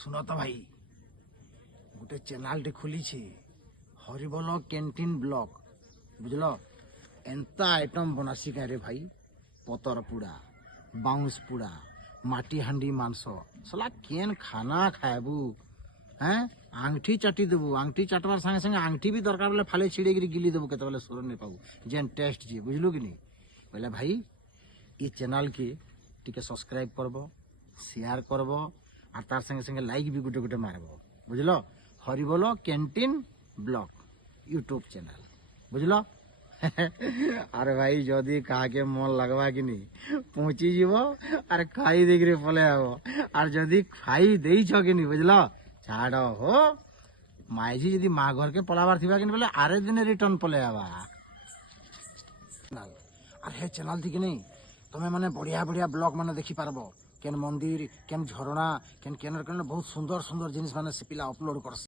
শুন তো ভাই গোটে চ্যানেলটি খুলিছে হরিবল ক্যান্টিন ব্লগ বুঝল এন্তা আইটম বনাসি রে ভাই পতর পুড়া বাউंस পুড়া মাটি হান্ডি মাংস সলা কেন খানা খাইবু হ্যাঁ আংটি চাটি দেবু আংটি চাটবার সঙ্গে সঙ্গে আংটি भी দরকার বলে ফালে ছিড়ে গিরি গিলি দেবু কেতবেলে সুর নেই পাবু যেন টেস্ট যে বুঝলু কি নি বলে ভাই এই চ্যানেল কে টিকে সবসক্রাইব করব শেয়ার করব আর তার সঙ্গে সঙ্গে লাইক भी গুটে গুটে মারব বুঝল হরিবল ক্যান্টিন ব্লগ ইউটিউব চ্যানেল বুঝল আরে ভাই যদি কাকে মন লাগবা কি নি পৌঁছি যাব আর খাই দেখি পলে যাব আর যদি খাই দেইছ কি নি বুঝল ছাড় হো মাইঝি যদি মা ঘরকে পলাবার থিবা কিনি বলে আরে দিনে রিটার্ন পলে যাবা আর হে চ্যানেল থেকে নেই তুমি মানে বড়িয়া বড়িয়া ব্লগ মানে দেখি পারব কেন মন্দির কেন ঝরଣା কেন কেন কেন বহুত সুন্দর সুন্দর জিনিস মানে সে পিলা অপলোড করছে।